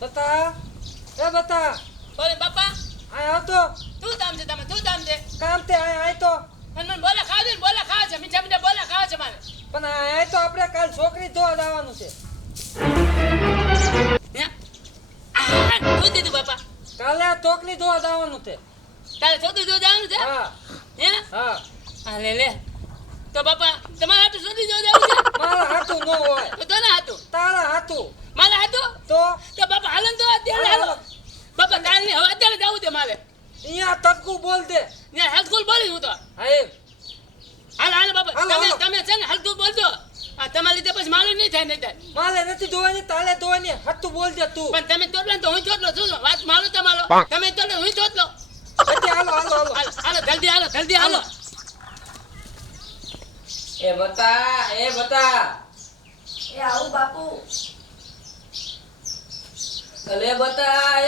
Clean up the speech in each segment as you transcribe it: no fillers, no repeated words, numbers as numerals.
બતા એ બતા બોલે બાપા આ આવતો તું દામ છે તમે તું દામ છે કામ તે આય તો મને બોલા ખાવા દે બોલા ખાવા છે મીઠા મીઠા બોલા ખાવા છે મારે પણ આય તો આપણે કાલ છોકરી ધોવા જવાનું છે તું દીધું બાપા કાલે આ છોકરી ધોવા જવાનું છે તારે છોકરી જો જવાનું છે હા હે હા હા લે તો બાપા તમારા હાથું છોકરી જો જવું છે મારા હાથું ન હોય તો તને હાથું તારા હાથું મારા હાથું તો બાપા હાલો ને તો અત્યારે હાલો બાપા કાલ ની હવે અત્યારે જવું છે મારે અહીંયા તડકું બોલ દે ત્યાં હેલ્થફુલ બોલી હું તો હા એમ હાલ હાલ બાપા હાલો, તમે હાલો. તમે છે ને હેલ્થફુલ બોલજો આ તમારા લીધે પછી માલુમ નહીં થાય નહીં થાય માલે નથી ધોવાની તાલે ધોવાની હાથું બોલ દે તું પણ તમે તોડલો ને તો હું ચોટલો છું વાત મારો તમારો તમે તોડલો હું ચોટલો પછી હાલો હાલો હાલો હાલો હાલો જલ્દી હાલો એ બતા એ આવું બાપુ અલે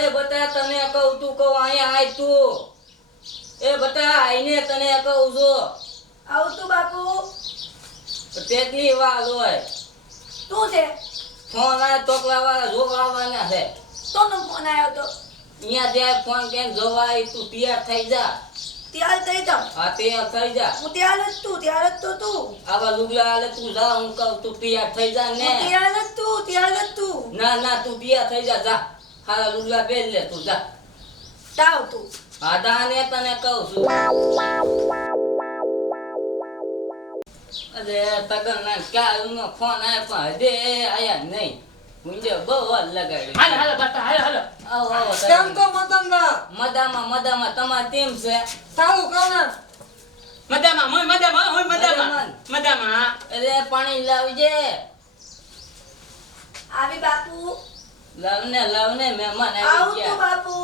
બતા તને કહું તું કહું અહીંયા આય તું એ બતા આઈને તને કહું છું આવું તું બાપુ તેટલી વાર હોય શું છે ફોન આ ટોકલા વાળા જોવા આવવાના છે તોનો ફોન આવ્યો તો અહીંયા ત્યાં ફોન કેમ જોવા તું તૈયાર થઈ જા ત્યાર થઈ જાવ હા તૈયાર થઈ જા હું ત્યાર જ તું આવા લુગડા આલે તું જા હું કહું તું તૈયાર થઈ જા ને ત્યાર જ તું ના તું તૈયાર થઈ જા જા હારા લુગડા પહેર લે તું જા તાવ તું આધા ને તને કહું છું અરે તગન ના કાલનો ફોન આયો પણ હજે આયા નહીં મુંજે બહુ વાર લગાડી હાલો બાપા હાલો આવો કેમ તો મદનલા મદામાં તમાર ટીમ છે સારું કોને મદામાં અરે પાણી લાવજે આવી બાપુ લાવને મહેમાન આવી આવું તું ગયા બાપુ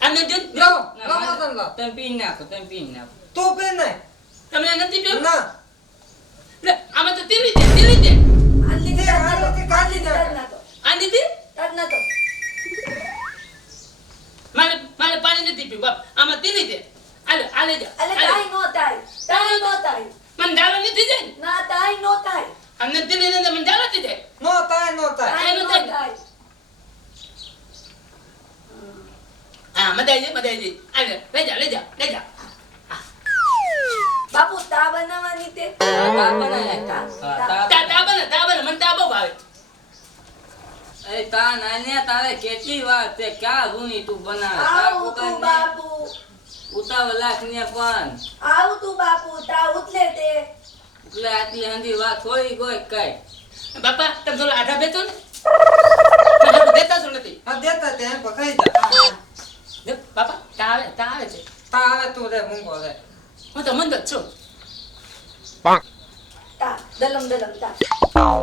આને જો લો ના, મદનલા તમે પી નાખો તું પી નહીં તમને નથી પીવું ના લે આમાં તો તીલી દે આ લીધી તે હાલેથી કાઢી નાખ. આ દીધી તડ નતો મારે પાણી નથી પીવું બાપ આમાં તીલી દે આલે જા અલે કાઈ નો થાય મને ડાળો નથી જાય ને. ના તાઈ નો થાય અમને તીલી દે મને ડાળો નથી જાય નો થાય તાઈ નો થાય હા મદાઈ આલે લઈ જા બાપુ તા બનાવવાની તે તા બનાય તા તા બને મને તા બહુ ભાવે એ તા નાને તારે કેટલી વાર તે ક્યાં રૂની તું બનાવે તા આવું તું કુકરને બાપુ ઉતાવળ લાખને પણ આવું તું બાપુ તા ઉતલે તે એટલે આટલી હંધી વાત થોડી કોઈ કઈ બાપા તમે થોડો આધા બેતો ને દેતા તો નથી આ દેતા તે એમ પકડી જા બાપા તા આવે છે તા આવે તું રે મૂંગો રે હું તો મંદ જ છું તા દલમ તા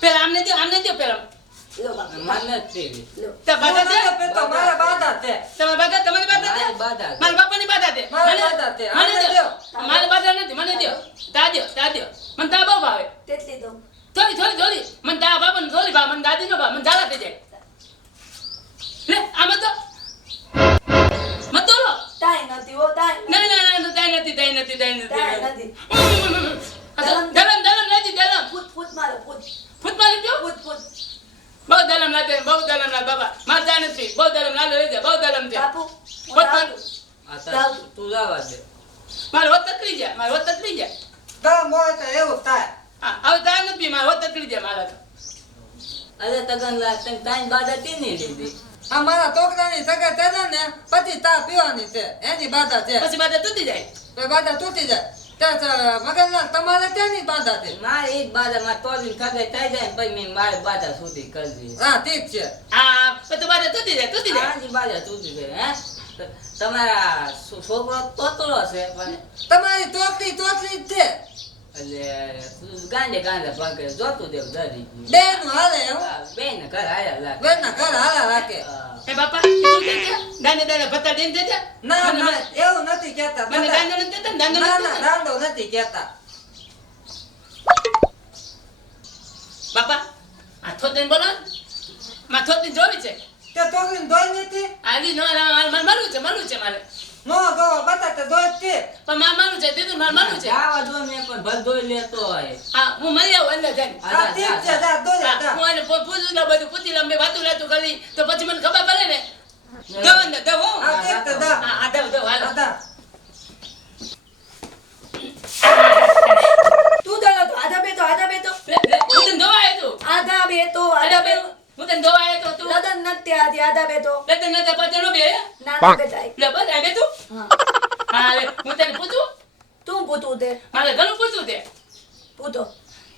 પેલા આમને દો પેલા લો બાપુ મને જ પીવી લો તા બાધા દે તો પેતો મારા બાધા તે તમારી બાધા દે મારી બાધા દે. મારા બાપાની બાધા દે મારી બાધા દે. મને આને દો દો. મારી બાધા નથી મને દો તા દો મને તા બહુ ભાવે તેટલી દો થોડી મને તા બાપાને થોડી ભાવે મને દાદી નો ભાવે મને ઝાલા થઈ જાય લે આમાં તો મત દોલો તાઈ નથી ઓ તાઈ ના તાઈ નથી તાઈ નથી દલમ ફૂટ મારો ફૂટ ફૂટ મારી દો ફૂટ બહુ દલમ લાગે બાબા માર જા નથી બહુ દલમ લાગે લઈ જા બહુ દલમ છે બાપુ ફૂટ માર આ તા તું લાવા દે મારે હોત તકલી જાય તા મોય તો એવું થાય હા હવે તા નથી મારે હોત તકલી જાય મારા તો અરે તગન લાગ તને તાઈ બાધા તી નહીં લીધી આ મારા છોકરાની સગાઈ થયા ને પછી તા પીવાની છે એની બાધા છે પછી બાધા તૂટી જાય તો બાધા તૂટી જાય ત્યાં મગનલાલ તમારે ત્યાંની બાધા છે મારી ઈ જ બાધા માં તોડીને ખગાઈ થઈ જાય ને પછી મેં મારી બાધા સુધી કરવી હા ઠીક છે હા પછી બાધા તૂટી જાય આની બાધા તૂટી જાય હે તમારા છોકરો તોતરો છે પણ તમારી તોતલી જ છે એટલે તું ગાંડે ભાગે જોતું દેવ દરી બેન હાલે એમ બેન ઘર આયા લાગે બેનના ઘર હાલા રાખે એ બાપા તું દે દે દાને ભત્તા દે દે ના એવું નથી કહેતા મને દાંડો નથી દેતા દાંડો ના નથી દેતા. દાંડો નથી કહેતા બાપા આ થોતને બોલો માં થોતની જોવી છે તે છોકરીને ધોઈ નથી આજી નો મારું છે મારે નો ગો બતાતે દોય તે પણ માર માનું છે દીધું માર માનું છે જાવા દો ને પણ ભલ ધોઈ લેતો હોય હા હું મળી આવું અંદર જઈને આ ઠીક છે જા દોય હા, જા હું એને પૂછું ને બધું પૂછી લઉં મેં વાતું લાતું કરી તો પછી મને ખબર પડે ને દો અંદર દો હો. આ ઠીક છે જા હા દો દો હાલો આતા તું દલો તો આધા બેતો લે, લે, હું તને ધોવા આવ્યો તું. આધા બેતો અરે આધા બે, બેતો હું તને ધોવા આવ્યો તો તું લગન નથી આધી આધા બેતો લગન નતા પાછળ નો બે નાના બેટાય લે બસ આ બે તું હા હા લે, હું તને પૂછું તું પૂતું તે મારે ઘણું પૂછવું તે પૂતો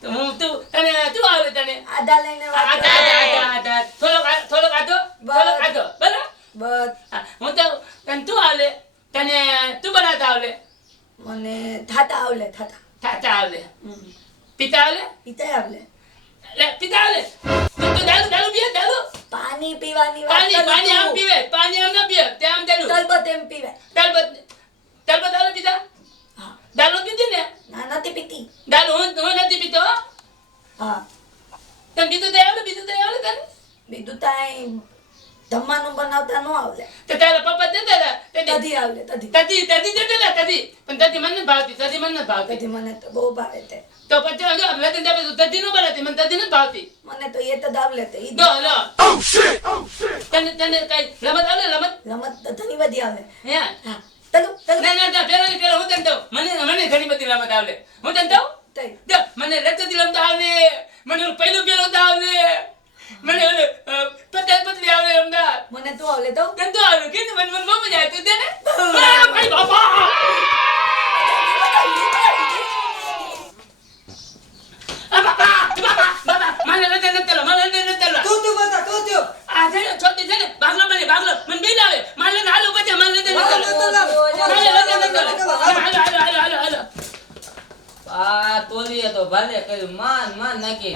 તો હું તું તને તું આવડે તને આધા લઈને વાત આધા કરે. આધા આધા થોડોક થોડોક આધો થોડોક આધો બરાબર બસ હા, હું તો તને તું આવડે તને તું બનાવતા આવડે મને થાતા આવલે થાતા થાતા આવડે હમ. પિતા આવડે પિતા આવલે લે પિતા આવડે તું દારૂ દારૂ પીએ દારૂ પાણી પીવાની વાત પાણી કરું પાણી આમ તું. પીવે પાણી આમ ના પીવે તે આમ દારૂ તલબત એમ પીવે દારૂ દારૂ પીતા હા દારૂ પીધી ને ના નથી પીતી દારૂ હું નથી પીતો હો. હા તને બીજું તો આવડે તને બીજું તાઈ જમવાનું બનાવતા ન આવલે તો તારા પપ્પા દેતા હતા તે તધી આવલે તધી તદી દેતા હતા તદી પણ તદી મને નથી ભાવતી તદી મને નથી ભાવતી તધી મને તો બહુ ભાવે તે તો પછી જો લગન દાબે તદી નો બનાતી મને તદી નથી ભાવતી મને તો એ તો દાવલે તે ઈ દો લો તને તને કઈ રમત આવડે રમત રમત ઘણી બધી આવે હે હા તલુ તલુ ના પેલા હું તને દઉં મને ઘણી બધી રમત આવડે હું તને દઉં તઈ જો મને રચતી રમતા આવડે મને ઓલું પહેલું રમતા આવડે મને ઓલું પતલી આવડે રમતા મને તો આવલે તો તને તો આવડે કે મને મને બહુ મજા આવી તું દે ને આ ભાઈ બાપા આ બાપા મને રચે ન ચલો તું બતા તું આ છે ને છોટી છે ને ભાગલો મને બીજ આવે મારે હાલો પછી મારે રચે ન ચલો હાલો આ તોલીએ તો ભલે કર્યું માન નાખી